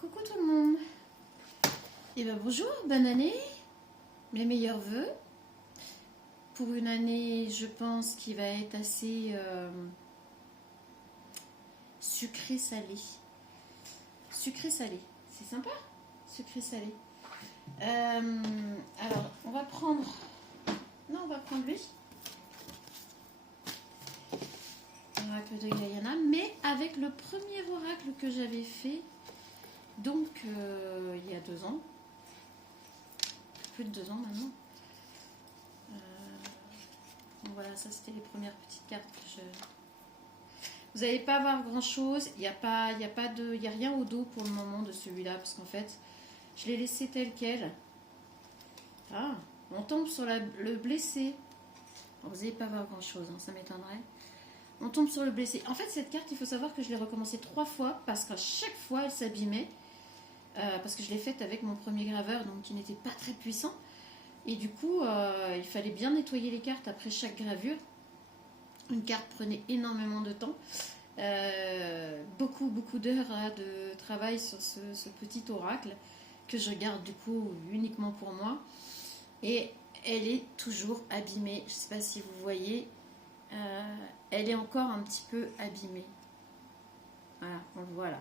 Coucou tout le monde. Et ben bonjour, bonne année. Mes meilleurs vœux. Pour une année, je pense, qui va être assez sucré-salé. Sucré-salé, c'est sympa. Sucré-salé. Alors, on va prendre... Non, on va prendre lui. Oracle de Guyana, mais avec le premier oracle que j'avais fait, donc il y a 2 ans. Plus de 2 ans maintenant. Donc voilà, ça c'était les premières petites cartes que je... Vous n'allez pas voir grand chose, il n'y a rien au dos pour le moment de celui-là, parce qu'en fait, je l'ai laissé tel quel. Ah, on tombe sur le blessé. Alors, vous n'allez pas voir grand chose, hein, ça m'étonnerait. On tombe sur le blessé. En fait, cette carte, il faut savoir que je l'ai recommencé 3 fois, parce qu'à chaque fois, elle s'abîmait. Parce que je l'ai faite avec mon premier graveur, donc qui n'était pas très puissant. Et du coup, il fallait bien nettoyer les cartes après chaque gravure. Une carte prenait énormément de temps. Beaucoup d'heures de travail sur ce petit oracle que je garde du coup uniquement pour moi. Et elle est toujours abîmée. Je ne sais pas si vous voyez. Elle est encore un petit peu abîmée. Voilà, on le voit là.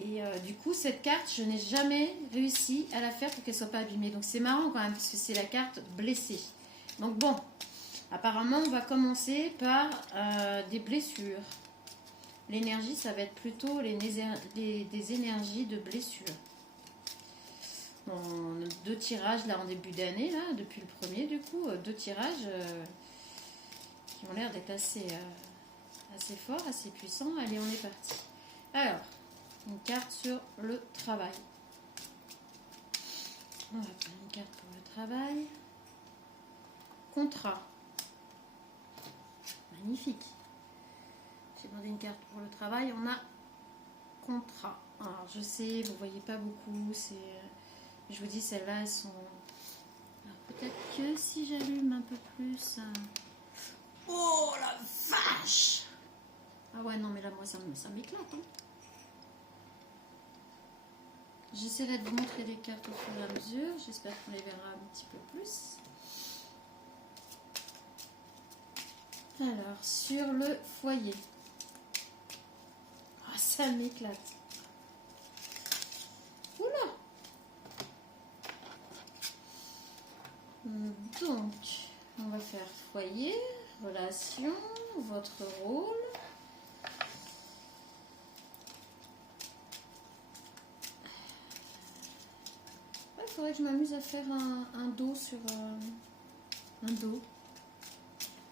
Et du coup, cette carte, je n'ai jamais réussi à la faire pour qu'elle ne soit pas abîmée. Donc c'est marrant quand même, parce que c'est la carte blessée. Donc bon, apparemment, on va commencer par des blessures. L'énergie, ça va être plutôt des énergies de blessures. Bon, 2 tirages là en début d'année, là, depuis le premier du coup. 2 tirages qui ont l'air d'être assez forts, assez puissants. Allez, on est parti. Alors... une carte sur le travail. On va prendre une carte pour le travail. Contrat. Magnifique. J'ai demandé une carte pour le travail. On a contrat. Alors, je sais, vous ne voyez pas beaucoup. Je vous dis, celles-là, elles sont... peut-être que si j'allume un peu plus... Oh, la vache! Ah ouais, non, mais là, moi, ça m'éclate, hein. J'essaierai de vous montrer les cartes au fur et à mesure. J'espère qu'on les verra un petit peu plus. Alors, sur le foyer. Ah, ça m'éclate. Oula! Donc, on va faire foyer, relation, votre rôle. Il faudrait que je m'amuse à faire un dos sur un dos,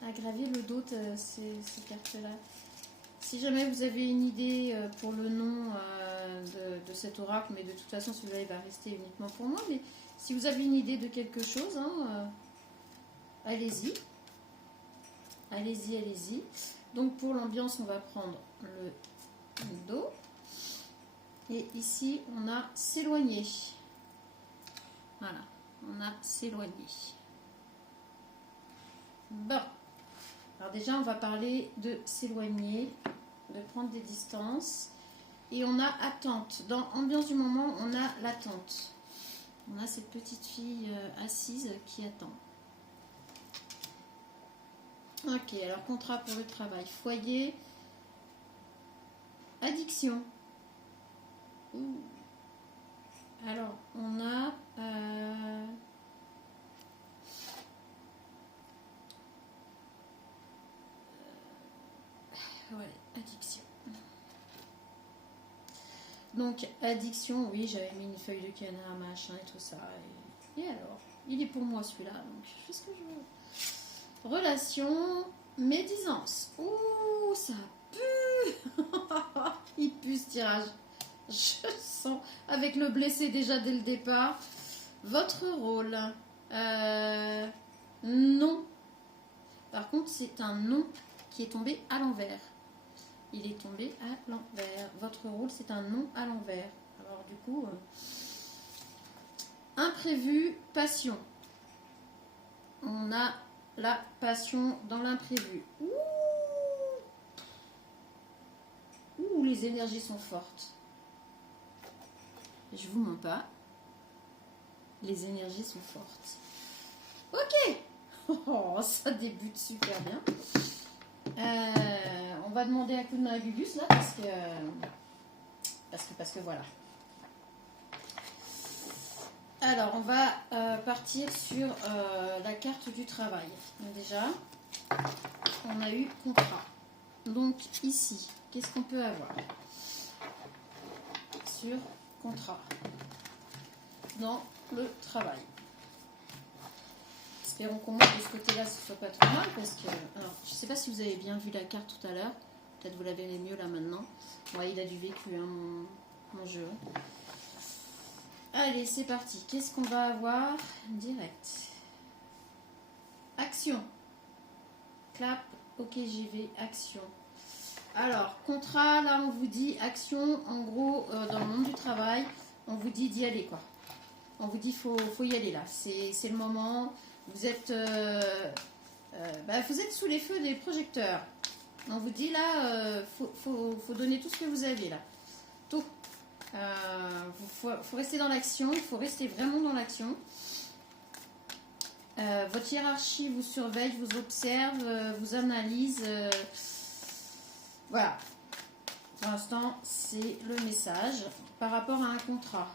à gravir le dos de ces cartes-là. Si jamais vous avez une idée pour le nom de cet oracle, mais de toute façon celui-là il va rester uniquement pour moi, mais si vous avez une idée de quelque chose, hein, allez-y. Allez-y, allez-y. Donc pour l'ambiance, on va prendre le dos. Et ici, on a s'éloigner. Voilà, on a s'éloigner. Bon, alors déjà on va parler de s'éloigner, de prendre des distances. Et on a attente. Dans ambiance du moment, on a l'attente. On a cette petite fille assise qui attend. Ok, alors contrat pour le travail. Foyer, addiction. Ouh. Alors, on a... ouais, addiction. Donc, addiction, oui, j'avais mis une feuille de canard, machin et tout ça. Et alors, il est pour moi celui-là, donc je fais ce que je veux. Relation, médisance. Ouh, ça pue. Il pue ce tirage. Je sens, avec le blessé déjà dès le départ. Votre rôle. Non. Par contre, c'est un non qui est tombé à l'envers. Il est tombé à l'envers. Votre rôle, c'est un non à l'envers. Alors, du coup, imprévu, passion. On a la passion dans l'imprévu. Ouh, les énergies sont fortes. Je vous mens pas. Les énergies sont fortes. Ok. Oh, ça débute super bien. On va demander un coup de main à Gugus là parce que voilà. Alors on va partir sur la carte du travail. Donc, déjà, on a eu contrat. Donc ici, qu'est-ce qu'on peut avoir sur contrat dans le travail? Espérons qu'au moins de ce côté-là, ce soit pas trop mal parce que, alors, je sais pas si vous avez bien vu la carte tout à l'heure. Peut-être vous la verrez mieux là maintenant. Ouais, il a du vécu, hein, mon jeu. Allez, c'est parti. Qu'est-ce qu'on va avoir direct? Action. Clap. Ok, j'y vais. Action. Alors, contrat, là, on vous dit action. En gros, dans le monde du travail, on vous dit d'y aller, quoi. On vous dit faut y aller là. C'est le moment. Vous êtes sous les feux des projecteurs. On vous dit là, faut donner tout ce que vous avez là. Tout. Faut rester dans l'action. Il faut rester vraiment dans l'action. Votre hiérarchie vous surveille, vous observe, vous analyse. Voilà. Pour l'instant, c'est le message par rapport à un contrat.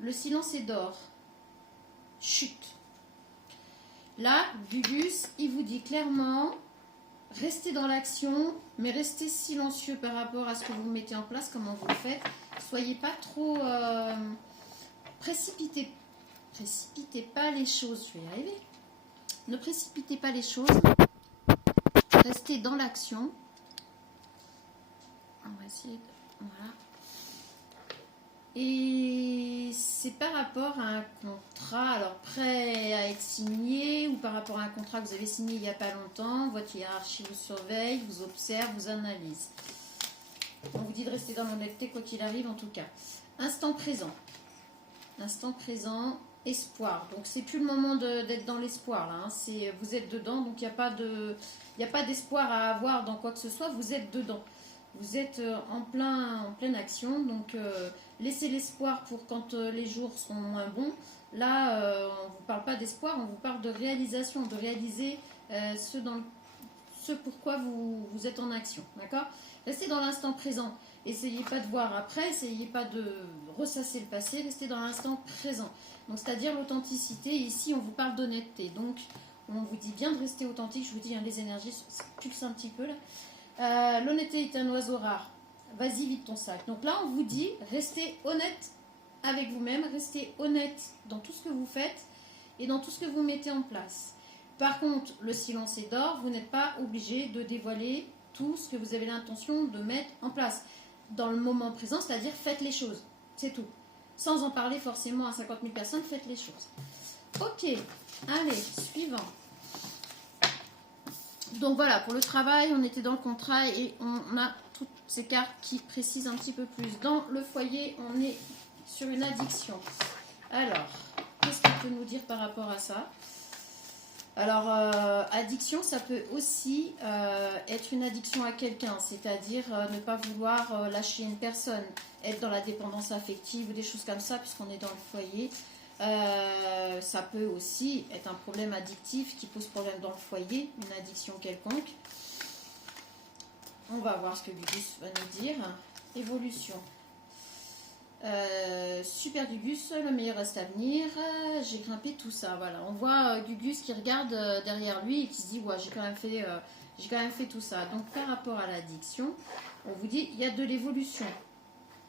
Le silence est d'or. Chut. Là, Gugus, il vous dit clairement, restez dans l'action, mais restez silencieux par rapport à ce que vous mettez en place, comment vous le faites. Soyez pas trop précipitez pas les choses. Je vais y arriver. Ne précipitez pas les choses. Restez dans l'action. On va essayer de... Voilà. Et c'est par rapport à un contrat, alors prêt à être signé, ou par rapport à un contrat que vous avez signé il n'y a pas longtemps, votre hiérarchie vous surveille, vous observe, vous analyse. On vous dit de rester dans l'honnêteté quoi qu'il arrive en tout cas. Instant présent. Instant présent, espoir. Donc c'est plus le moment d'être dans l'espoir là. Hein. Vous êtes dedans, donc il n'y a pas d'espoir à avoir dans quoi que ce soit, vous êtes dedans. Vous êtes en pleine action, donc laissez l'espoir pour quand les jours seront moins bons. Là, on ne vous parle pas d'espoir, on vous parle de réalisation, de réaliser ce pourquoi vous êtes en action. D'accord? Restez dans l'instant présent. Essayez pas de voir après, essayez pas de ressasser le passé, restez dans l'instant présent. Donc, c'est-à-dire l'authenticité. Ici, on vous parle d'honnêteté. Donc, on vous dit bien de rester authentique. Je vous dis, hein, les énergies pulsent un petit peu là. L'honnêteté est un oiseau rare. Vas-y, vide ton sac. Donc là, on vous dit, restez honnête avec vous-même, restez honnête dans tout ce que vous faites et dans tout ce que vous mettez en place. Par contre, le silence est d'or. Vous n'êtes pas obligé de dévoiler tout ce que vous avez l'intention de mettre en place. Dans le moment présent, c'est-à-dire faites les choses. C'est tout. Sans en parler forcément à 50 000 personnes, faites les choses. Ok, allez, suivant. Donc voilà, pour le travail, on était dans le contrat et on a toutes ces cartes qui précisent un petit peu plus. Dans le foyer, on est sur une addiction. Alors, qu'est-ce qu'on peut nous dire par rapport à ça? Alors, addiction, ça peut aussi être une addiction à quelqu'un, c'est-à-dire ne pas vouloir lâcher une personne, être dans la dépendance affective ou des choses comme ça, puisqu'on est dans le foyer. Ça peut aussi être un problème addictif qui pose problème dans le foyer, une addiction quelconque. On va voir ce que Gugus va nous dire. Évolution. Super Gugus, le meilleur reste à venir. J'ai grimpé tout ça. Voilà, on voit Gugus qui regarde derrière lui et qui se dit ouais, j'ai quand même fait tout ça. Donc par rapport à l'addiction, on vous dit il y a de l'évolution.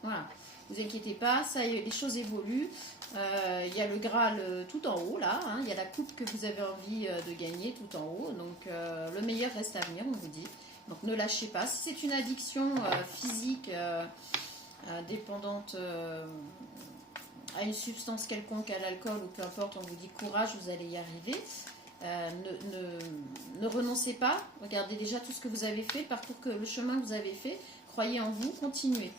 Voilà. Vous inquiétez pas, ça, les choses évoluent. Il y a le Graal tout en haut, là. Hein, il y a la coupe que vous avez envie de gagner tout en haut. Donc, le meilleur reste à venir, on vous dit. Donc, ne lâchez pas. Si c'est une addiction physique, dépendante à une substance quelconque, à l'alcool ou peu importe, on vous dit courage, vous allez y arriver. Ne renoncez pas. Regardez déjà tout ce que vous avez fait, le chemin que vous avez fait. Croyez en vous, continuez.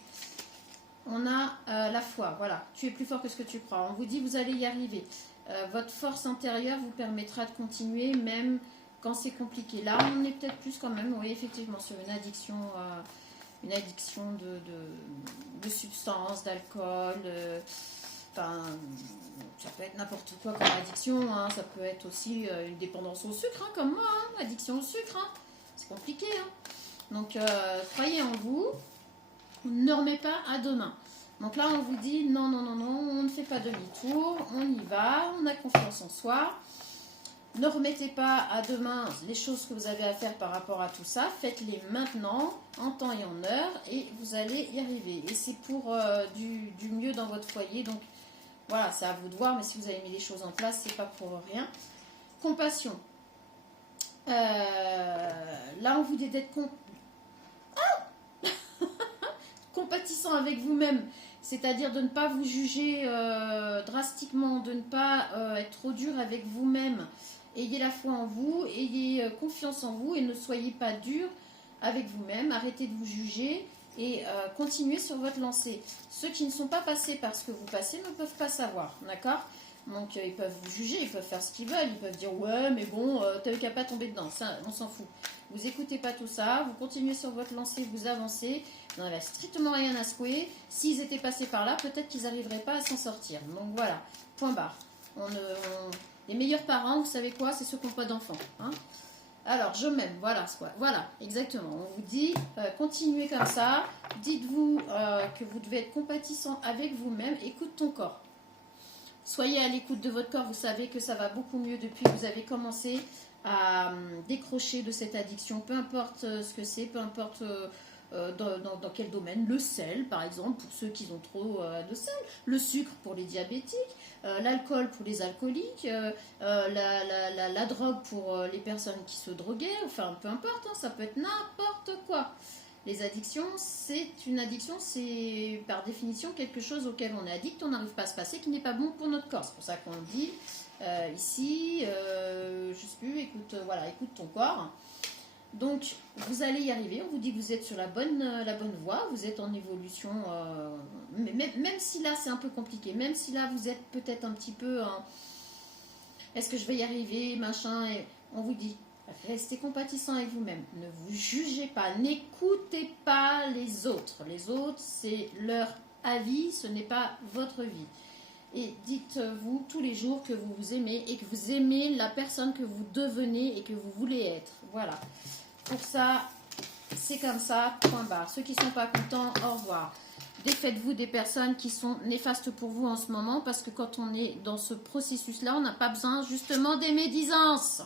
On a la foi, voilà, tu es plus fort que ce que tu crois. On vous dit vous allez y arriver. Votre force intérieure vous permettra de continuer même quand c'est compliqué. Là, on est peut-être plus quand même, oui, effectivement, sur une addiction une addiction de substances, d'alcool, enfin, ça peut être n'importe quoi comme addiction, hein. Ça peut être aussi une dépendance au sucre, hein, comme moi, hein, addiction au sucre, hein. C'est compliqué. Hein. Donc, croyez en vous, ne remet pas à demain. Donc là, on vous dit non, non, non, non, on ne fait pas demi-tour, on y va, on a confiance en soi. Ne remettez pas à demain les choses que vous avez à faire par rapport à tout ça. Faites-les maintenant, en temps et en heure, et vous allez y arriver. Et c'est pour du mieux dans votre foyer. Donc voilà, c'est à vous de voir, mais si vous avez mis les choses en place, c'est pas pour rien. Compassion. Là, on vous dit d'être compatissant avec vous-même. C'est-à-dire de ne pas vous juger drastiquement, de ne pas être trop dur avec vous-même. Ayez la foi en vous, ayez confiance en vous et ne soyez pas dur avec vous-même. Arrêtez de vous juger et continuez sur votre lancée. Ceux qui ne sont pas passés par ce que vous passez ne peuvent pas savoir, d'accord? Donc ils peuvent vous juger, ils peuvent faire ce qu'ils veulent, ils peuvent dire ouais mais bon, t'as eu qu'à pas tomber dedans, ça on s'en fout. Vous écoutez pas tout ça, vous continuez sur votre lancée, vous avancez, vous n'en avez strictement rien à secouer. S'ils étaient passés par là, peut-être qu'ils n'arriveraient pas à s'en sortir. Donc voilà, point barre. Les meilleurs parents, vous savez quoi, c'est ceux qui n'ont pas d'enfants. Hein. Alors, je m'aime, voilà, exactement. On vous dit, continuez comme ça. Dites-vous que vous devez être compatissant avec vous-même. Écoute ton corps. Soyez à l'écoute de votre corps. Vous savez que ça va beaucoup mieux depuis que vous avez commencé à décrocher de cette addiction. Peu importe ce que c'est, peu importe dans quel domaine. Le sel, par exemple, pour ceux qui ont trop de sel. Le sucre pour les diabétiques. L'alcool pour les alcooliques, la drogue pour les personnes qui se droguaient, enfin peu importe, hein, ça peut être n'importe quoi. Les addictions, c'est une addiction, c'est par définition quelque chose auquel on est addict, on n'arrive pas à se passer, qui n'est pas bon pour notre corps. C'est pour ça qu'on dit ici, je sais plus, écoute, voilà, écoute ton corps. Donc, vous allez y arriver. On vous dit que vous êtes sur la bonne voie. Vous êtes en évolution. Même si là, c'est un peu compliqué. Même si là, vous êtes peut-être un petit peu... est-ce que je vais y arriver, machin. Et on vous dit, restez compatissant avec vous-même. Ne vous jugez pas. N'écoutez pas les autres. Les autres, c'est leur avis. Ce n'est pas votre vie. Et dites-vous tous les jours que vous vous aimez et que vous aimez la personne que vous devenez et que vous voulez être. Voilà. Pour ça, c'est comme ça, point barre. Ceux qui ne sont pas contents, au revoir. Défaites-vous des personnes qui sont néfastes pour vous en ce moment, parce que quand on est dans ce processus-là, on n'a pas besoin justement des médisances.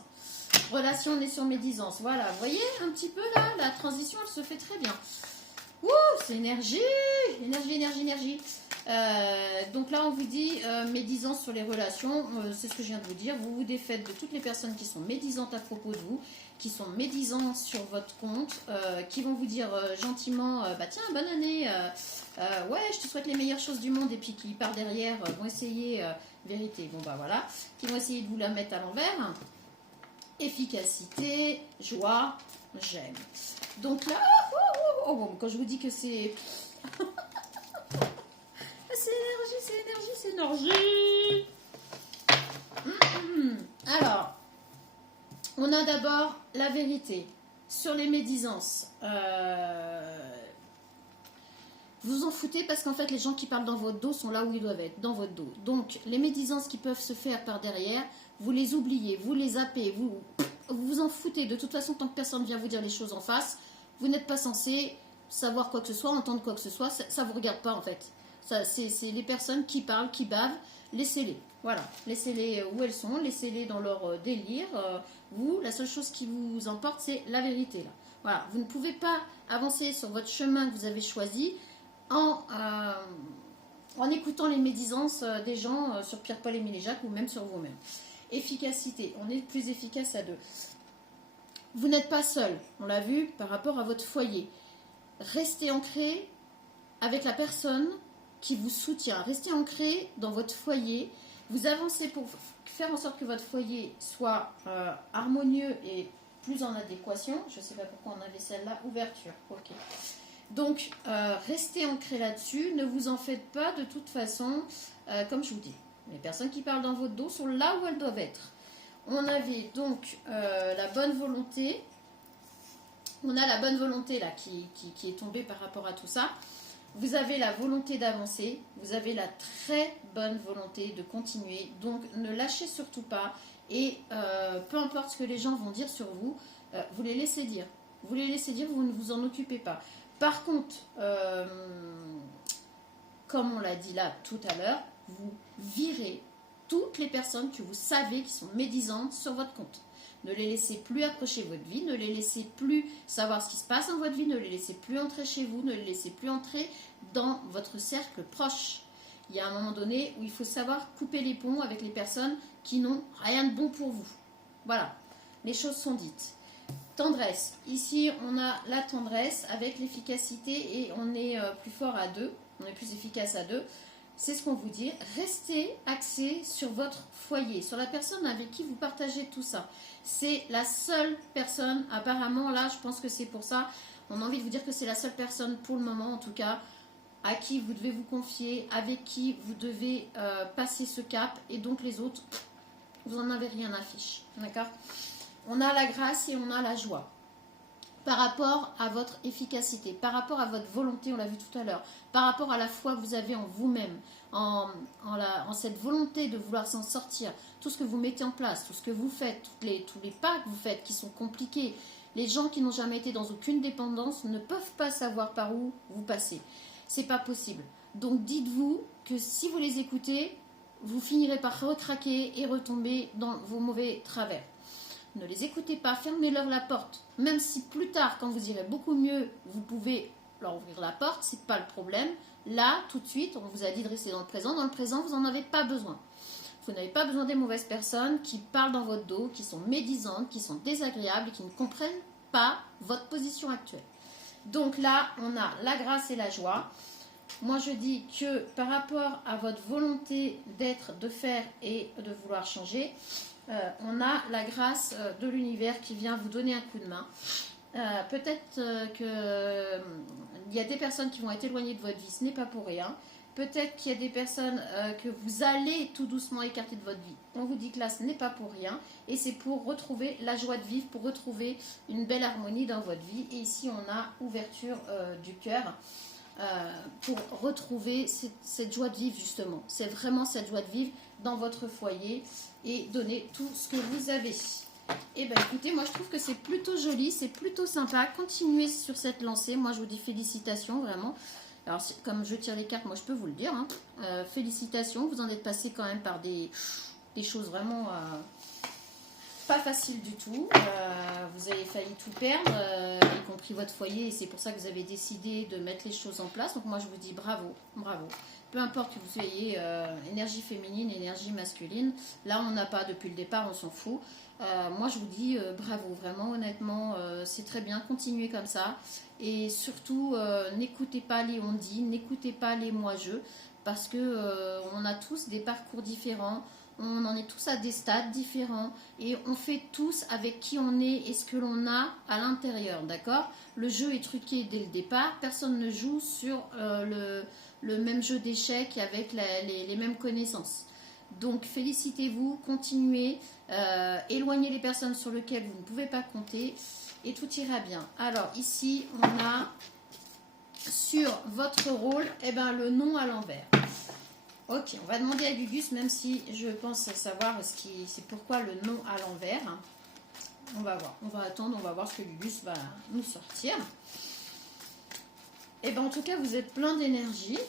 Relation, on est sur médisance. Voilà, vous voyez un petit peu là, la transition, elle se fait très bien. Ouh, c'est énergie, énergie. Donc là, on vous dit médisance sur les relations. C'est ce que je viens de vous dire. Vous vous défaites de toutes les personnes qui sont médisantes à propos de vous, qui sont médisants sur votre compte, qui vont vous dire gentiment bah tiens, bonne année, ouais, je te souhaite les meilleures choses du monde, et puis qui par derrière vont essayer, vérité, bon bah voilà, qui vont essayer de vous la mettre à l'envers. Efficacité, joie, j'aime. Donc là, bon, quand je vous dis que c'est... c'est énergie. Alors, on a d'abord la vérité sur les médisances. Vous en foutez parce qu'en fait, les gens qui parlent dans votre dos sont là où ils doivent être, dans votre dos. Donc, les médisances qui peuvent se faire par derrière, vous les oubliez, vous les zappez, vous vous en foutez. De toute façon, tant que personne vient vous dire les choses en face, vous n'êtes pas censé savoir quoi que ce soit, entendre quoi que ce soit. Ça ne vous regarde pas, en fait. C'est les personnes qui parlent, qui bavent, laissez-les. Voilà, laissez-les où elles sont, laissez-les dans leur délire. Vous, la seule chose qui vous importe, c'est la vérité. Là. Voilà, vous ne pouvez pas avancer sur votre chemin que vous avez choisi en écoutant les médisances des gens sur Pierre-Paul et Émile et Jacques ou même sur vous-même. Efficacité, on est plus efficace à deux. Vous n'êtes pas seul, on l'a vu, par rapport à votre foyer. Restez ancré avec la personne qui vous soutient. Restez ancré dans votre foyer. Vous avancez pour faire en sorte que votre foyer soit harmonieux et plus en adéquation. Je ne sais pas pourquoi on avait celle-là. Ouverture, ok. Donc, restez ancré là-dessus. Ne vous en faites pas de toute façon. Comme je vous dis, les personnes qui parlent dans votre dos sont là où elles doivent être. On avait donc la bonne volonté, On a la bonne volonté là qui est tombée par rapport à tout ça. Vous avez la volonté d'avancer, vous avez la très bonne volonté de continuer, donc ne lâchez surtout pas et peu importe ce que les gens vont dire sur vous, vous les laissez dire. Vous les laissez dire, vous ne vous en occupez pas. Par contre, comme on l'a dit là tout à l'heure, vous virez toutes les personnes que vous savez qui sont médisantes sur votre compte. Ne les laissez plus approcher votre vie, ne les laissez plus savoir ce qui se passe dans votre vie, ne les laissez plus entrer chez vous, ne les laissez plus entrer dans votre cercle proche. Il y a un moment donné où il faut savoir couper les ponts avec les personnes qui n'ont rien de bon pour vous. Voilà, les choses sont dites. Tendresse. Ici, on a la tendresse avec l'efficacité et on est plus fort à deux, on est plus efficace à deux. C'est ce qu'on vous dit. Restez axé sur votre foyer, sur la personne avec qui vous partagez tout ça. C'est la seule personne, apparemment, là, je pense que c'est pour ça. On a envie de vous dire que c'est la seule personne, pour le moment en tout cas, à qui vous devez vous confier, avec qui vous devez passer ce cap. Et donc les autres, vous n'en avez rien à fiche. D'accord ? On a la grâce et on a la joie. Par rapport à votre efficacité, par rapport à votre volonté, on l'a vu tout à l'heure, par rapport à la foi que vous avez en vous-même, en cette volonté de vouloir s'en sortir, tout ce que vous mettez en place, tout ce que vous faites, tous les pas que vous faites qui sont compliqués, les gens qui n'ont jamais été dans aucune dépendance ne peuvent pas savoir par où vous passez. C'est pas possible. Donc dites-vous que si vous les écoutez, vous finirez par recraquer et retomber dans vos mauvais travers. Ne les écoutez pas, fermez-leur la porte. Même si plus tard, quand vous irez beaucoup mieux, vous pouvez leur ouvrir la porte, c'est pas le problème. Là, tout de suite, on vous a dit de rester dans le présent. Dans le présent, vous n'en avez pas besoin. Vous n'avez pas besoin des mauvaises personnes qui parlent dans votre dos, qui sont médisantes, qui sont désagréables et qui ne comprennent pas votre position actuelle. Donc là, on a la grâce et la joie. Moi, je dis que par rapport à votre volonté d'être, de faire et de vouloir changer, on a la grâce de l'univers qui vient vous donner un coup de main. Peut-être qu'il y a des personnes qui vont être éloignées de votre vie, ce n'est pas pour rien. Peut-être qu'il y a des personnes que vous allez tout doucement écarter de votre vie. On vous dit que là, ce n'est pas pour rien. Et c'est pour retrouver la joie de vivre, pour retrouver une belle harmonie dans votre vie. Et ici, on a ouverture du cœur. Pour retrouver cette joie de vivre justement. C'est vraiment cette joie de vivre dans votre foyer et donner tout ce que vous avez. Et bien écoutez, moi je trouve que c'est plutôt joli, c'est plutôt sympa. Continuez sur cette lancée. Moi je vous dis félicitations vraiment. Alors comme je tire les cartes, moi je peux vous le dire. Hein. Félicitations, vous en êtes passé quand même par des choses vraiment... pas facile du tout, vous avez failli tout perdre, y compris votre foyer, et c'est pour ça que vous avez décidé de mettre les choses en place. Donc moi je vous dis bravo, bravo. Peu importe que vous soyez énergie féminine, énergie masculine, là on n'a pas depuis le départ, on s'en fout. Moi je vous dis bravo, vraiment honnêtement, c'est très bien, continuez comme ça. Et surtout, n'écoutez pas les on-dit, n'écoutez pas les moi-je, parce que on a tous des parcours différents. On en est tous à des stades différents et on fait tous avec qui on est et ce que l'on a à l'intérieur, d'accord ? Le jeu est truqué dès le départ, personne ne joue sur le même jeu d'échecs avec les mêmes connaissances. Donc félicitez-vous, continuez, éloignez les personnes sur lesquelles vous ne pouvez pas compter et tout ira bien. Alors ici, on a sur votre rôle, le nom à l'envers. Ok, on va demander à Gugus, même si je pense savoir c'est pourquoi le nom à l'envers. On va voir, on va attendre, on va voir ce que Gugus va nous sortir. Et en tout cas, vous êtes plein d'énergie.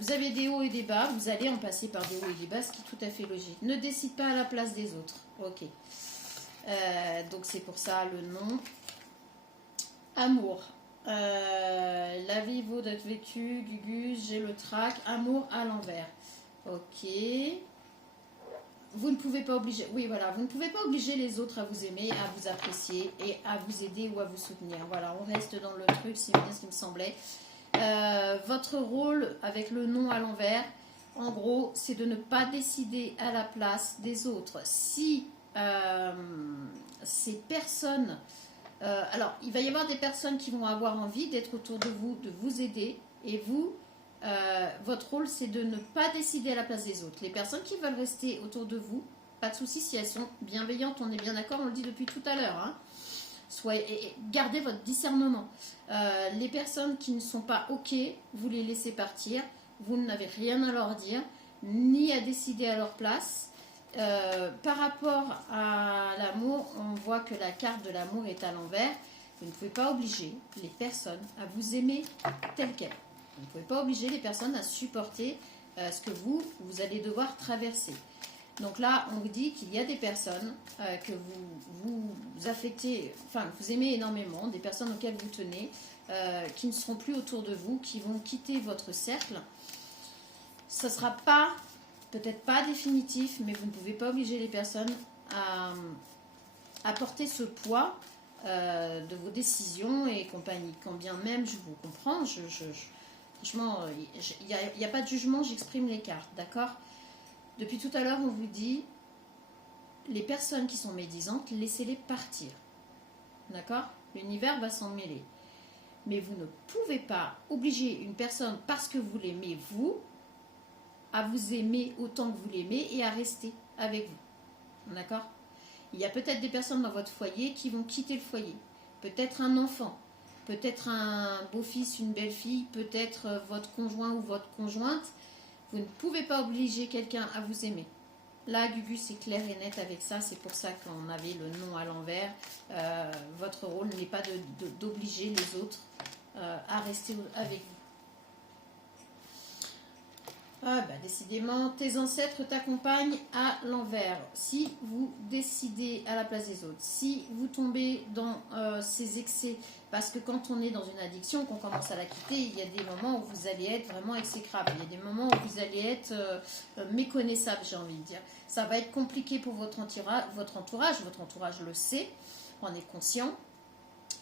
Vous avez des hauts et des bas. Vous allez en passer par des hauts et des bas, ce qui est tout à fait logique. Ne décide pas à la place des autres. Ok. Donc c'est pour ça le nom. Amour. La vie vaut d'être vécue, Gugus, j'ai le trac, amour à l'envers. Ok. Vous ne pouvez pas obliger, oui voilà, vous ne pouvez pas obliger les autres à vous aimer, à vous apprécier et à vous aider ou à vous soutenir. Voilà, on reste dans le truc, c'est bien ce qui me semblait. Votre rôle avec le nom à l'envers, en gros, c'est de ne pas décider à la place des autres. Si ces personnes... alors, il va y avoir des personnes qui vont avoir envie d'être autour de vous aider. Et vous, votre rôle, c'est de ne pas décider à la place des autres. Les personnes qui veulent rester autour de vous, pas de souci si elles sont bienveillantes, on est bien d'accord, on le dit depuis tout à l'heure. Hein. Gardez votre discernement. Les personnes qui ne sont pas OK, vous les laissez partir. Vous n'avez rien à leur dire, ni à décider à leur place. Par rapport à l'amour, on voit que la carte de l'amour est à l'envers. Vous ne pouvez pas obliger les personnes à vous aimer telles quelles. Vous ne pouvez pas obliger les personnes à supporter ce que vous allez devoir traverser. Donc là, on vous dit qu'il y a des personnes que vous affectez, enfin, vous aimez énormément, des personnes auxquelles vous tenez, qui ne seront plus autour de vous, qui vont quitter votre cercle. Ce ne sera pas, peut-être pas définitif, mais vous ne pouvez pas obliger les personnes à porter ce poids de vos décisions et compagnie. Quand bien même je vous comprends, franchement, il n'y a pas de jugement, j'exprime les cartes, d'accord? Depuis tout à l'heure, on vous dit, les personnes qui sont médisantes, laissez-les partir. D'accord? L'univers va s'en mêler. Mais vous ne pouvez pas obliger une personne, parce que vous l'aimez, vous, à vous aimer autant que vous l'aimez et à rester avec vous. D'accord? Il y a peut-être des personnes dans votre foyer qui vont quitter le foyer. Peut-être un enfant, peut-être un beau-fils, une belle-fille, peut-être votre conjoint ou votre conjointe. Vous ne pouvez pas obliger quelqu'un à vous aimer. Là, Gugus est clair et net avec ça. C'est pour ça qu'on avait le nom à l'envers. Votre rôle n'est pas d'obliger les autres à rester avec vous. Ah bah décidément, tes ancêtres t'accompagnent à l'envers. Si vous décidez à la place des autres, si vous tombez dans ces excès, parce que quand on est dans une addiction, qu'on commence à la quitter, il y a des moments où vous allez être vraiment exécrable. Il y a des moments où vous allez être méconnaissable, j'ai envie de dire. Ça va être compliqué pour votre entourage. Votre entourage le sait, en est conscient.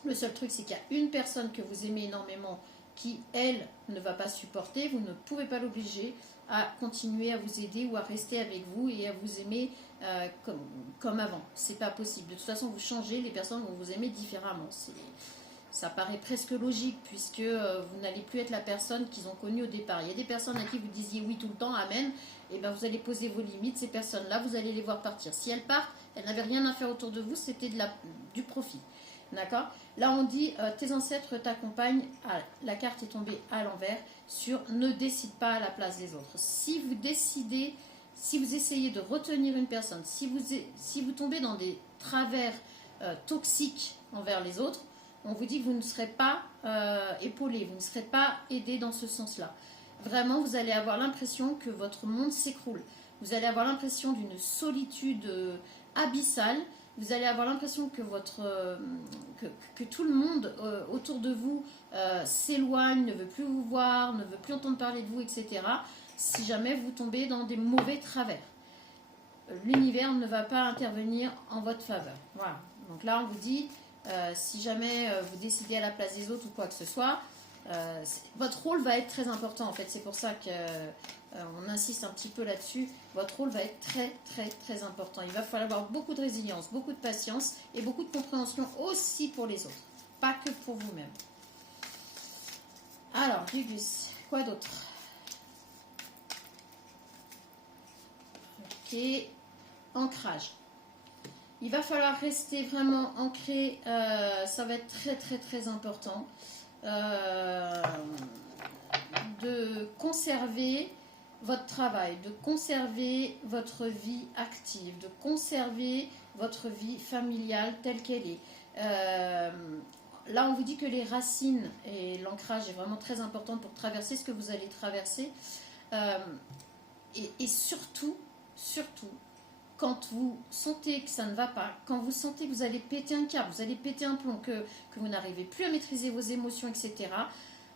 Le seul truc, c'est qu'il y a une personne que vous aimez énormément qui, elle, ne va pas supporter. Vous ne pouvez pas l'obliger à continuer à vous aider ou à rester avec vous et à vous aimer comme avant. C'est pas possible. De toute façon, vous changez, les personnes vont vous aimer différemment. Ça paraît presque logique puisque vous n'allez plus être la personne qu'ils ont connue au départ. Il y a des personnes à qui vous disiez oui tout le temps, amen, et bien vous allez poser vos limites. Ces personnes-là, vous allez les voir partir. Si elles partent, elles n'avaient rien à faire autour de vous, c'était du profit. D'accord? Là, on dit tes ancêtres t'accompagnent. La carte est tombée à l'envers sur ne décide pas à la place des autres. Si vous décidez, si vous essayez de retenir une personne, si vous tombez dans des travers toxiques envers les autres, on vous dit que vous ne serez pas épaulé, vous ne serez pas aidé dans ce sens-là. Vraiment, vous allez avoir l'impression que votre monde s'écroule. Vous allez avoir l'impression d'une solitude abyssale. Vous allez avoir l'impression que que tout le monde autour de vous s'éloigne, ne veut plus vous voir, ne veut plus entendre parler de vous, etc. Si jamais vous tombez dans des mauvais travers. L'univers ne va pas intervenir en votre faveur. Voilà. Donc là, on vous dit, si jamais vous décidez à la place des autres ou quoi que ce soit, votre rôle va être très important. En fait, c'est pour ça qu'on insiste un petit peu là-dessus. Votre rôle va être très, très, très important. Il va falloir avoir beaucoup de résilience, beaucoup de patience et beaucoup de compréhension aussi pour les autres. Pas que pour vous-même. Alors, Gugus, quoi d'autre? Ok, ancrage. Il va falloir rester vraiment ancré, ça va être très très très important de conserver votre travail, de conserver votre vie active, de conserver votre vie familiale telle qu'elle est. Là, on vous dit que les racines et l'ancrage est vraiment très important pour traverser ce que vous allez traverser. Et surtout, quand vous sentez que ça ne va pas, quand vous sentez que vous allez péter un câble, vous allez péter un plomb, que vous n'arrivez plus à maîtriser vos émotions, etc.,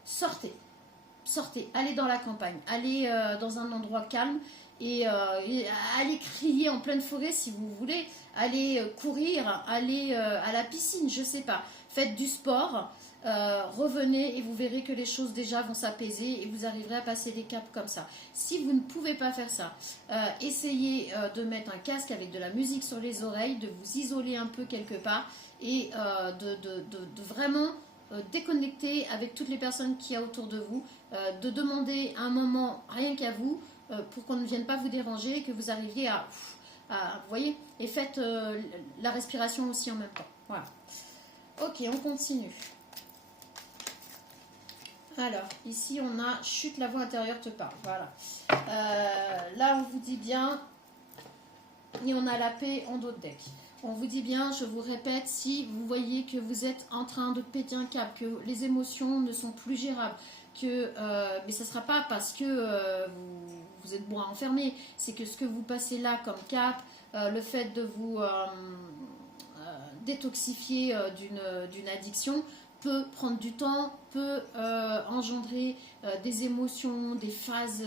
sortez, allez dans la campagne, allez dans un endroit calme et allez crier en pleine forêt si vous voulez, allez courir, allez à la piscine, je sais pas, faites du sport, revenez et vous verrez que les choses déjà vont s'apaiser et vous arriverez à passer des caps comme ça. Si vous ne pouvez pas faire ça, essayez de mettre un casque avec de la musique sur les oreilles, de vous isoler un peu quelque part et de vraiment déconnecter avec toutes les personnes qu'il y a autour de vous, de demander un moment rien qu'à vous pour qu'on ne vienne pas vous déranger et que vous arriviez vous voyez, et faites la respiration aussi en même temps. Voilà. Ok, on continue. Alors, ici, on a chute, la voix intérieure te parle. Voilà. Là, on vous dit bien, et on a la paix en dos de deck. On vous dit bien, je vous répète, si vous voyez que vous êtes en train de péter un câble, que les émotions ne sont plus gérables, mais ça ne sera pas parce que vous êtes bon à enfermer, c'est que ce que vous passez là comme cap, le fait de vous détoxifier d'une addiction, peut prendre du temps, peut engendrer des émotions, des phases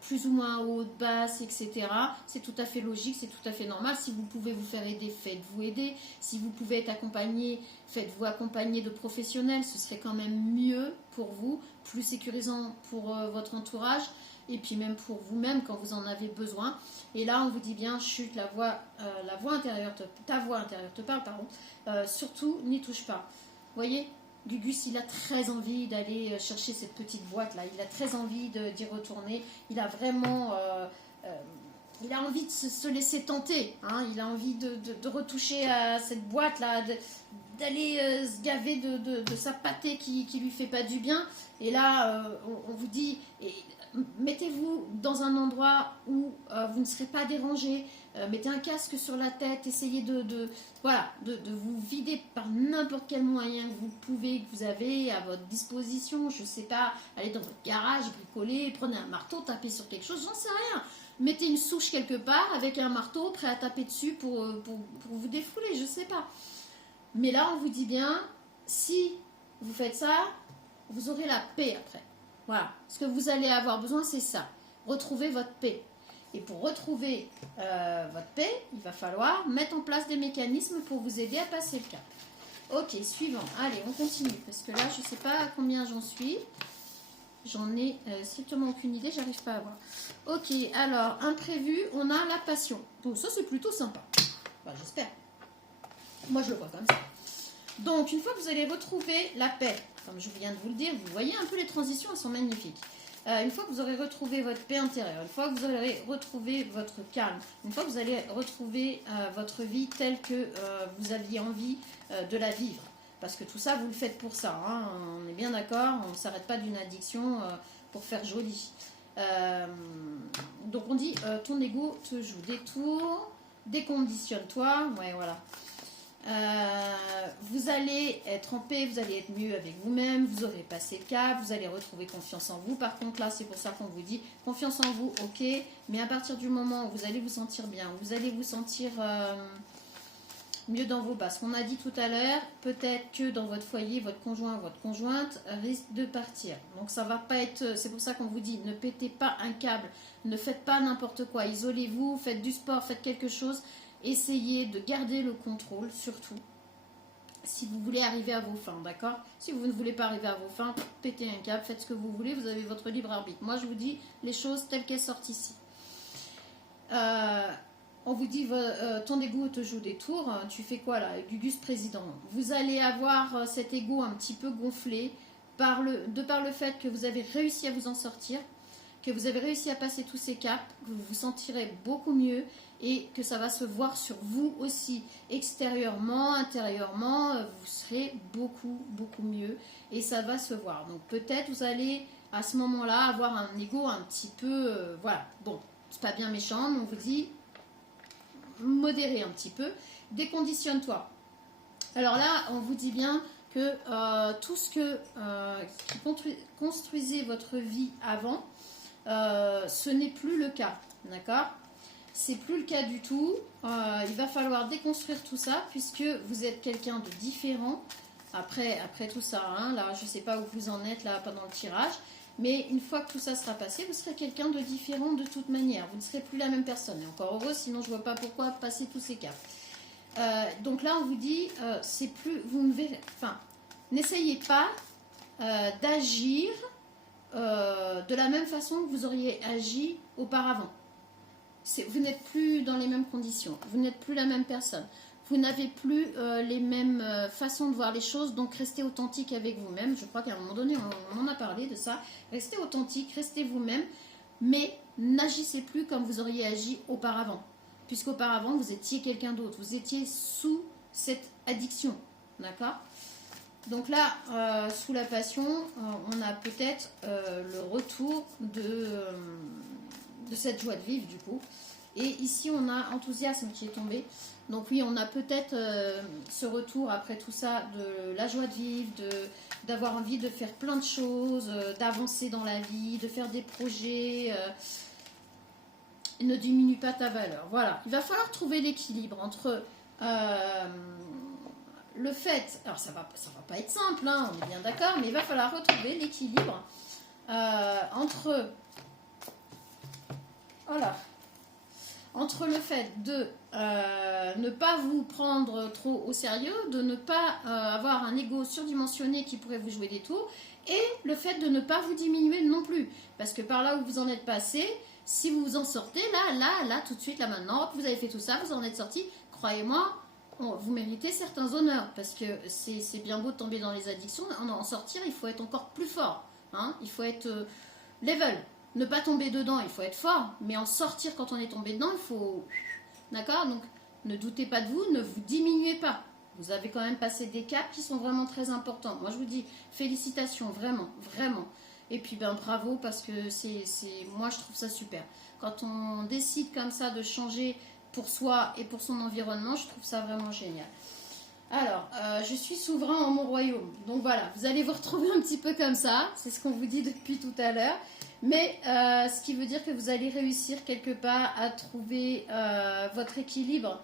plus ou moins hautes, basses, etc. C'est tout à fait logique, c'est tout à fait normal. Si vous pouvez vous faire aider, faites-vous aider. Si vous pouvez être accompagné, faites-vous accompagner de professionnels. Ce serait quand même mieux pour vous, plus sécurisant pour votre entourage et puis même pour vous-même quand vous en avez besoin. Et là, on vous dit bien, chute, ta voix intérieure te parle, pardon. Surtout, n'y touche pas. Vous voyez, Gugus, il a très envie d'aller chercher cette petite boîte-là. Il a très envie d'y retourner. Il a vraiment... il a envie de se laisser tenter. Hein. Il a envie de retoucher à cette boîte-là, d'aller se gaver de sa pâtée qui lui fait pas du bien. Et là, on vous dit... mettez-vous dans un endroit où vous ne serez pas dérangé, mettez un casque sur la tête, essayez de vous vider par n'importe quel moyen que vous pouvez, que vous avez à votre disposition. Je ne sais pas, allez dans votre garage, bricoler, prenez un marteau, tapez sur quelque chose, j'en sais rien. Mettez une souche quelque part avec un marteau prêt à taper dessus pour vous défouler, je ne sais pas. Mais là, on vous dit bien, si vous faites ça, vous aurez la paix après. Voilà, ce que vous allez avoir besoin, c'est ça. Retrouver votre paix. Et pour retrouver votre paix, il va falloir mettre en place des mécanismes pour vous aider à passer le cap. Ok, suivant. Allez, on continue. Parce que là, je ne sais pas à combien j'en suis. J'en ai strictement aucune idée, j'arrive pas à voir. Ok, alors, imprévu, on a la passion. Donc ça, c'est plutôt sympa. Enfin, j'espère. Moi, je le vois comme ça. Donc, une fois que vous allez retrouver la paix, comme je viens de vous le dire, vous voyez un peu les transitions, elles sont magnifiques. Une fois que vous aurez retrouvé votre paix intérieure, une fois que vous aurez retrouvé votre calme, une fois que vous allez retrouver votre vie telle que vous aviez envie de la vivre, parce que tout ça, vous le faites pour ça, hein, on est bien d'accord, on ne s'arrête pas d'une addiction pour faire joli. Donc on dit, ton ego te joue des tours, déconditionne-toi, ouais voilà. Vous allez être en paix, vous allez être mieux avec vous-même, vous aurez passé le cap, vous allez retrouver confiance en vous. Par contre là, c'est pour ça qu'on vous dit confiance en vous, ok, mais à partir du moment où vous allez vous sentir bien, vous allez vous sentir mieux dans vos bases. On a dit tout à l'heure, peut-être que dans votre foyer, votre conjoint, votre conjointe risque de partir. Donc ça va pas être, c'est pour ça qu'on vous dit, ne pétez pas un câble, ne faites pas n'importe quoi, isolez-vous, faites du sport, faites quelque chose. Essayez de garder le contrôle, surtout, si vous voulez arriver à vos fins, d'accord? Si vous ne voulez pas arriver à vos fins, pétez un câble, faites ce que vous voulez, vous avez votre libre arbitre. Moi, je vous dis les choses telles qu'elles sortent ici. On vous dit, ton ego te joue des tours, tu fais quoi là? Gugus président. Vous allez avoir cet ego un petit peu gonflé de par le fait que vous avez réussi à vous en sortir, que vous avez réussi à passer tous ces caps, que vous vous sentirez beaucoup mieux et que ça va se voir sur vous aussi, extérieurement, intérieurement, vous serez beaucoup, beaucoup mieux et ça va se voir. Donc peut-être vous allez à ce moment-là avoir un ego un petit peu, voilà, bon, c'est pas bien méchant, mais on vous dit modérer un petit peu, déconditionne-toi. Alors là, on vous dit bien que tout ce qui construisait votre vie avant, ce n'est plus le cas, d'accord? C'est plus le cas du tout. Il va falloir déconstruire tout ça puisque vous êtes quelqu'un de différent après tout ça. Hein, là, je ne sais pas où vous en êtes là pendant le tirage, mais une fois que tout ça sera passé, vous serez quelqu'un de différent de toute manière. Vous ne serez plus la même personne. Et encore heureux, sinon je ne vois pas pourquoi passer tous ces caps. Donc là, on vous dit, c'est plus, vous ne verrez, enfin, n'essayez pas d'agir de la même façon que vous auriez agi auparavant. Vous n'êtes plus dans les mêmes conditions, vous n'êtes plus la même personne, vous n'avez plus les mêmes façons de voir les choses, donc restez authentique avec vous-même. Je crois qu'à un moment donné, on en a parlé de ça. Restez authentique, restez vous-même, mais n'agissez plus comme vous auriez agi auparavant, puisqu'auparavant, vous étiez quelqu'un d'autre, vous étiez sous cette addiction. d'accord? Donc là, sous la passion, on a peut-être le retour de cette joie de vivre du coup. Et ici, on a enthousiasme qui est tombé. Donc oui, on a peut-être ce retour après tout ça de la joie de vivre, d'avoir envie de faire plein de choses, d'avancer dans la vie, de faire des projets. Ne diminue pas ta valeur. Voilà, il va falloir trouver l'équilibre entre le fait, alors ça va pas être simple, hein, on est bien d'accord, mais il va falloir retrouver l'équilibre entre, voilà, entre le fait de ne pas vous prendre trop au sérieux, de ne pas avoir un ego surdimensionné qui pourrait vous jouer des tours, et le fait de ne pas vous diminuer non plus, parce que par là où vous en êtes passé, si vous vous en sortez, là, tout de suite, là maintenant, vous avez fait tout ça, vous en êtes sorti, croyez-moi, vous méritez certains honneurs, parce que c'est bien beau de tomber dans les addictions, en sortir, il faut être encore plus fort, hein, il faut être level, ne pas tomber dedans, il faut être fort, mais en sortir quand on est tombé dedans, il faut, d'accord, donc ne doutez pas de vous, ne vous diminuez pas, vous avez quand même passé des caps qui sont vraiment très importants, moi je vous dis, félicitations, vraiment, vraiment. Et puis ben bravo parce que moi je trouve ça super. Quand on décide comme ça de changer pour soi et pour son environnement, je trouve ça vraiment génial. Alors, je suis souverain en mon royaume. Donc voilà, vous allez vous retrouver un petit peu comme ça. C'est ce qu'on vous dit depuis tout à l'heure. Mais ce qui veut dire que vous allez réussir quelque part à trouver votre équilibre.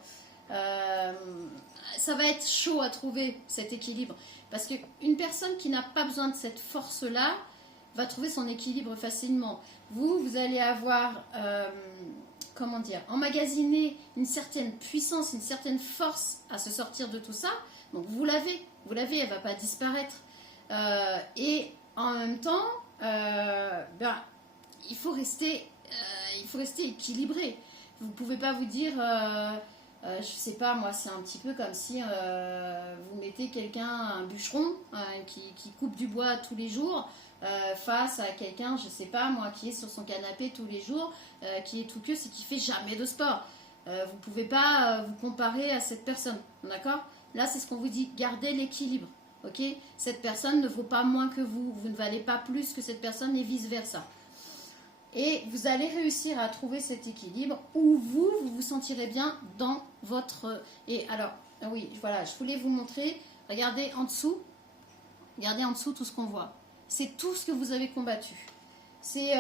Ça va être chaud à trouver cet équilibre. Parce qu'une personne qui n'a pas besoin de cette force-là, va trouver son équilibre facilement. Vous allez avoir, comment dire, emmagasiné une certaine puissance, une certaine force à se sortir de tout ça. Donc vous l'avez, elle ne va pas disparaître. Et en même temps, il faut rester équilibré. Vous ne pouvez pas vous dire, je sais pas, moi c'est un petit peu comme si vous mettez quelqu'un, un bûcheron, qui coupe du bois tous les jours, face à quelqu'un, je sais pas moi, qui est sur son canapé tous les jours, qui est tout pieux et qui fait jamais de sport. Vous pouvez pas vous comparer à cette personne, d'accord? Là c'est ce qu'on vous dit, gardez l'équilibre, ok? Cette personne ne vaut pas moins que vous ne valez pas plus que cette personne et vice versa. Et vous allez réussir à trouver cet équilibre où vous vous sentirez bien dans votre... Et alors, oui, voilà, je voulais vous montrer, regardez en dessous tout ce qu'on voit. C'est tout ce que vous avez combattu. C'est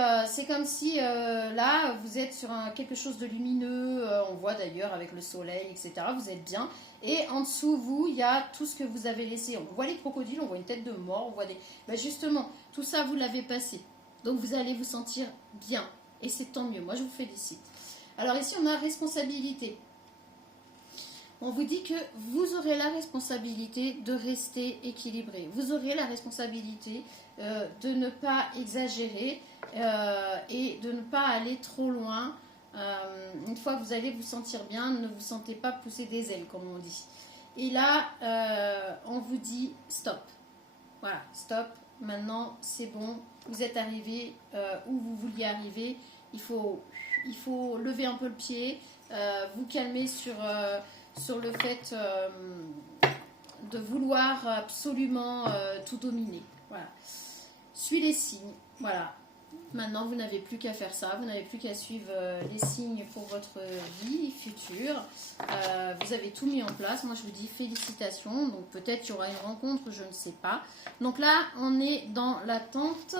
comme si là, vous êtes sur quelque chose de lumineux, on voit d'ailleurs avec le soleil, etc. Vous êtes bien. Et en dessous, vous, il y a tout ce que vous avez laissé. On voit les crocodiles, on voit une tête de mort, on voit des... Ben justement, tout ça, vous l'avez passé. Donc, vous allez vous sentir bien. Et c'est tant mieux. Moi, je vous félicite. Alors ici, on a responsabilité. On vous dit que vous aurez la responsabilité de rester équilibré. Vous aurez la responsabilité de ne pas exagérer et de ne pas aller trop loin. Une fois que vous allez vous sentir bien, ne vous sentez pas pousser des ailes, comme on dit. Et là, on vous dit stop. Voilà, stop. Maintenant, c'est bon. Vous êtes arrivé où vous vouliez arriver. Il faut lever un peu le pied, vous calmer sur le fait de vouloir absolument tout dominer. Voilà. Suivez les signes. Voilà. Maintenant, vous n'avez plus qu'à faire ça. Vous n'avez plus qu'à suivre les signes pour votre vie future. Vous avez tout mis en place. Moi, je vous dis félicitations. Donc, peut-être qu'il y aura une rencontre, je ne sais pas. Donc là, on est dans l'attente.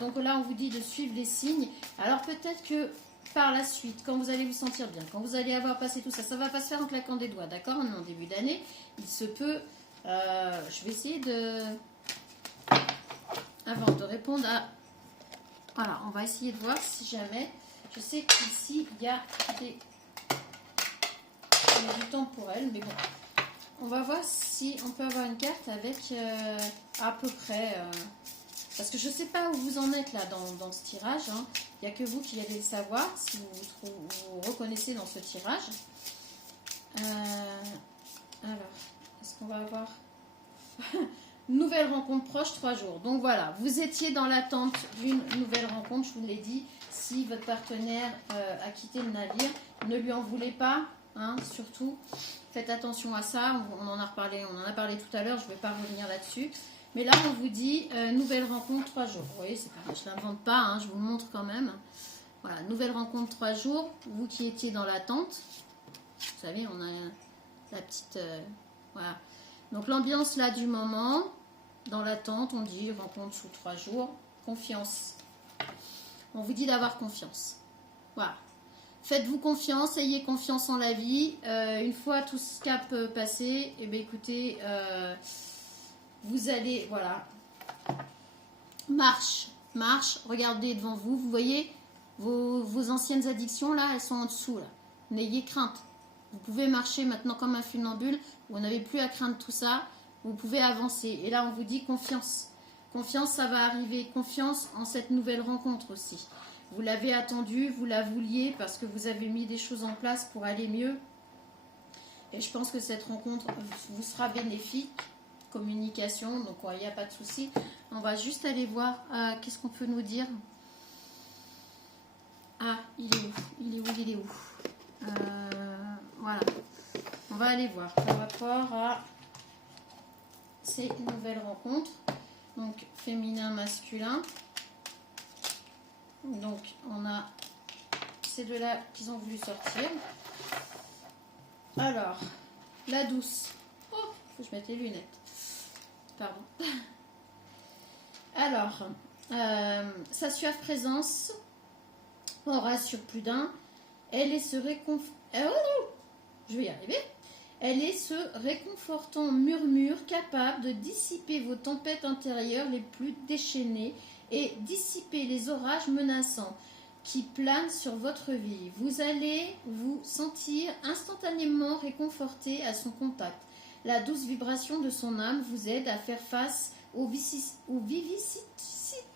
Donc là, on vous dit de suivre les signes. Alors, peut-être que par la suite, quand vous allez vous sentir bien, quand vous allez avoir passé tout ça, ça ne va pas se faire en claquant des doigts, d'accord? On est en début d'année. Il se peut... je vais essayer de... Avant de répondre à... Voilà, on va essayer de voir si jamais... Je sais qu'ici, il y a du temporel, mais bon. On va voir si on peut avoir une carte avec à peu près... parce que je ne sais pas où vous en êtes là dans ce tirage. Hein. Il n'y a que vous qui allez le savoir si vous reconnaissez dans ce tirage. Alors, est-ce qu'on va avoir... Nouvelle rencontre proche, 3 jours. Donc voilà, vous étiez dans l'attente d'une nouvelle rencontre, je vous l'ai dit. Si votre partenaire a quitté le navire, ne lui en voulez pas. hein, surtout. Faites attention à ça, on en a reparlé, on en a parlé tout à l'heure, je ne vais pas revenir là-dessus. Mais là, on vous dit nouvelle rencontre 3 jours. Vous voyez, c'est pas, je ne l'invente pas, hein, je vous le montre quand même. Voilà, nouvelle rencontre 3 jours. Vous qui étiez dans l'attente, vous savez, on a la petite... voilà. Donc l'ambiance là du moment, dans l'attente, on dit rencontre sous 3 jours, confiance. On vous dit d'avoir confiance. Voilà. Faites-vous confiance, ayez confiance en la vie. Une fois tout ce cap passé, eh bien, écoutez, vous allez, voilà, marche, regardez devant vous. Vous voyez vos anciennes addictions là, elles sont en dessous là. N'ayez crainte. Vous pouvez marcher maintenant comme un funambule. Vous n'avez plus à craindre tout ça. Vous pouvez avancer. Et là, on vous dit confiance. Confiance, ça va arriver. Confiance en cette nouvelle rencontre aussi. Vous l'avez attendue, vous la vouliez parce que vous avez mis des choses en place pour aller mieux. Et je pense que cette rencontre vous sera bénéfique. Communication, donc il n'y a pas de souci. On va juste aller voir qu'est-ce qu'on peut nous dire. Ah, il est où voilà. On va aller voir par rapport à ces nouvelles rencontres. Donc, féminin, masculin. Donc, on a ces deux-là qu'ils ont voulu sortir. Alors, la douce. Oh, faut que je mette les lunettes. Pardon. Alors, sa suave présence en rassure plus d'un. Elle est ce je vais y arriver. Elle est ce réconfortant murmure capable de dissiper vos tempêtes intérieures les plus déchaînées et dissiper les orages menaçants qui planent sur votre vie. Vous allez vous sentir instantanément réconforté à son contact. La douce vibration de son âme vous aide à faire face aux vicissitudes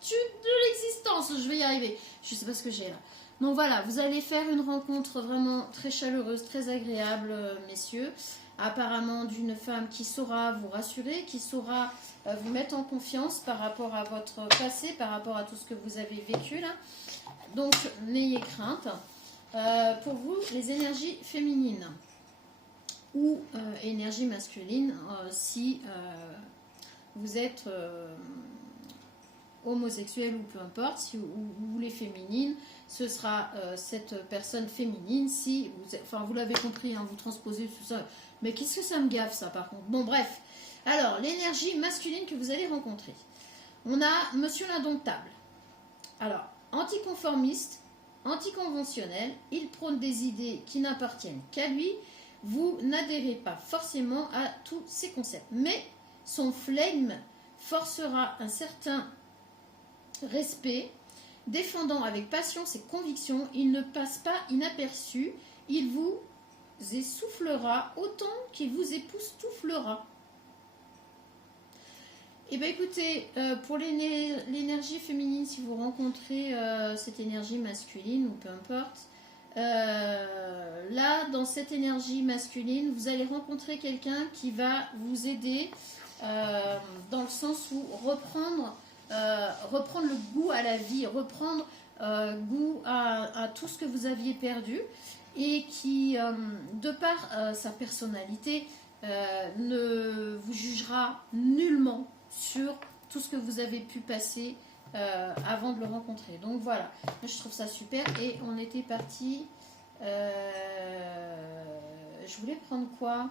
de l'existence. Je vais y arriver. Je ne sais pas ce que j'ai là. Donc voilà, vous allez faire une rencontre vraiment très chaleureuse, très agréable, messieurs. Apparemment d'une femme qui saura vous rassurer, qui saura vous mettre en confiance par rapport à votre passé, par rapport à tout ce que vous avez vécu là. Donc n'ayez crainte. Pour vous, les énergies féminines ou énergie masculine, si vous êtes homosexuel ou peu importe, si vous les féminines, ce sera cette personne féminine. Si vous, enfin vous l'avez compris, hein, vous transposez tout ça. Mais qu'est-ce que ça me gaffe ça par contre. Bon bref. Alors l'énergie masculine que vous allez rencontrer. On a Monsieur l'Indomptable. Alors anticonformiste, anticonventionnel, il prône des idées qui n'appartiennent qu'à lui. Vous n'adhérez pas forcément à tous ces concepts, mais son flegme forcera un certain respect, défendant avec passion ses convictions. Il ne passe pas inaperçu, il vous essoufflera autant qu'il vous époustouflera. Et bien écoutez, pour l'énergie féminine, si vous rencontrez cette énergie masculine ou peu importe, là dans cette énergie masculine, vous allez rencontrer quelqu'un qui va vous aider dans le sens où reprendre le goût à la vie, reprendre goût à tout ce que vous aviez perdu, et qui, de par sa personnalité, ne vous jugera nullement sur tout ce que vous avez pu passer avant de le rencontrer. Donc voilà, moi, je trouve ça super. Et on était parti, je voulais prendre quoi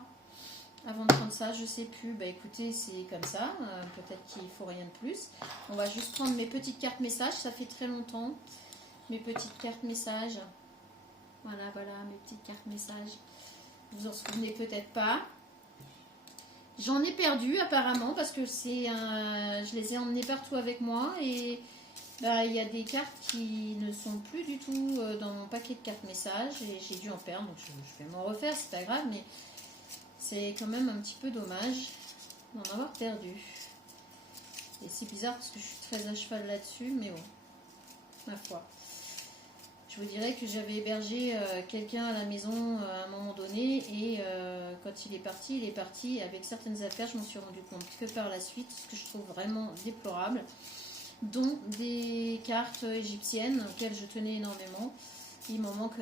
avant de prendre ça, je sais plus. Bah écoutez, c'est comme ça. Peut-être qu'il faut rien de plus. On va juste prendre mes petites cartes messages. Ça fait très longtemps. Mes petites cartes messages. Voilà, mes petites cartes messages. Vous en souvenez peut-être pas. J'en ai perdu apparemment parce que je les ai emmenées partout avec moi. Et bah, il y a des cartes qui ne sont plus du tout dans mon paquet de cartes messages. Et j'ai dû en perdre. Donc je vais m'en refaire, c'est pas grave. Mais c'est quand même un petit peu dommage d'en avoir perdu. Et c'est bizarre parce que je suis très à cheval là-dessus, mais bon, ma foi. Je vous dirais que j'avais hébergé quelqu'un à la maison à un moment donné, et quand il est parti avec certaines affaires. Je m'en suis rendu compte que par la suite, ce que je trouve vraiment déplorable, dont des cartes égyptiennes auxquelles je tenais énormément. il m'en manque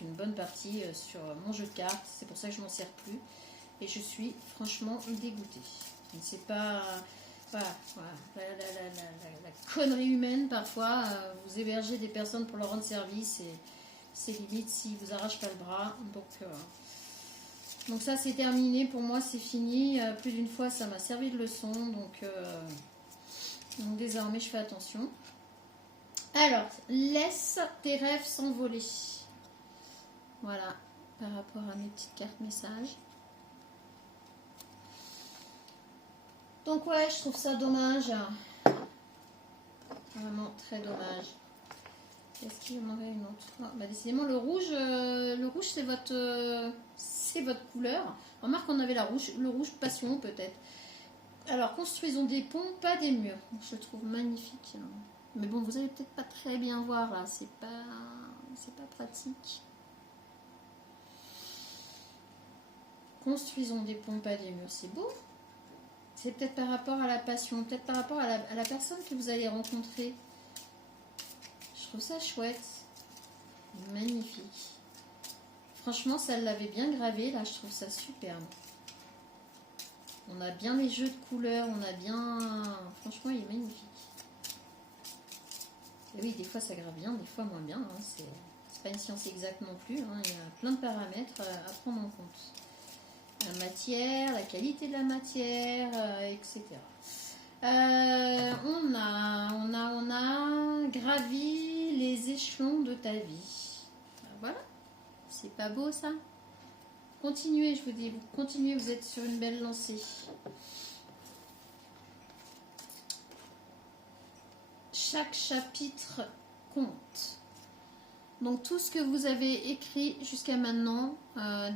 une bonne partie sur mon jeu de cartes. C'est pour ça que je m'en sers plus. Et je suis franchement dégoûtée. Je ne sais pas... Voilà. La connerie humaine, parfois, vous hébergez des personnes pour leur rendre service et c'est limite s'ils vous arrachent pas le bras. Donc ça, c'est terminé. Pour moi, c'est fini. Plus d'une fois, ça m'a servi de leçon. Donc désormais, je fais attention. Alors, laisse tes rêves s'envoler. Voilà, par rapport à mes petites cartes messages. Donc ouais, je trouve ça dommage. Vraiment très dommage. Est-ce qu'il y en aurait une autre? Ah, bah décidément, le rouge c'est votre couleur. Remarque qu'on avait le rouge passion peut-être. Alors, construisons des ponts, pas des murs. Je le trouve magnifique. Mais bon, vous allez peut-être pas très bien voir là. C'est pas pratique. Construisons des ponts, pas des murs. C'est beau. C'est peut-être par rapport à la passion, peut-être par rapport à la personne que vous allez rencontrer. Je trouve ça chouette. Magnifique. Franchement, ça l'avait bien gravé. Là, je trouve ça superbe. On a bien les jeux de couleurs. On a bien... Franchement, il est magnifique. Et oui, des fois, ça grave bien, des fois, moins bien. Hein. C'est pas une science exacte non plus. Hein. Il y a plein de paramètres à prendre en compte. La matière, la qualité de la matière, etc. On a gravi les échelons de ta vie. Voilà, c'est pas beau ça? Continuez, je vous dis, vous continuez, vous êtes sur une belle lancée. Chaque chapitre compte. Donc tout ce que vous avez écrit jusqu'à maintenant,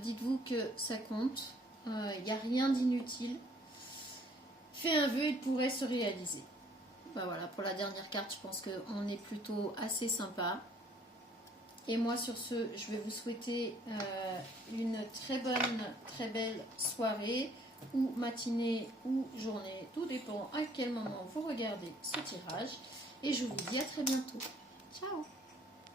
dites-vous que ça compte. Il n'y a rien d'inutile. Fais un vœu, il pourrait se réaliser. Bah voilà, pour la dernière carte, je pense qu'on est plutôt assez sympa. Et moi sur ce, je vais vous souhaiter une très belle soirée, ou matinée, ou journée. Tout dépend à quel moment vous regardez ce tirage. Et je vous dis à très bientôt. Ciao!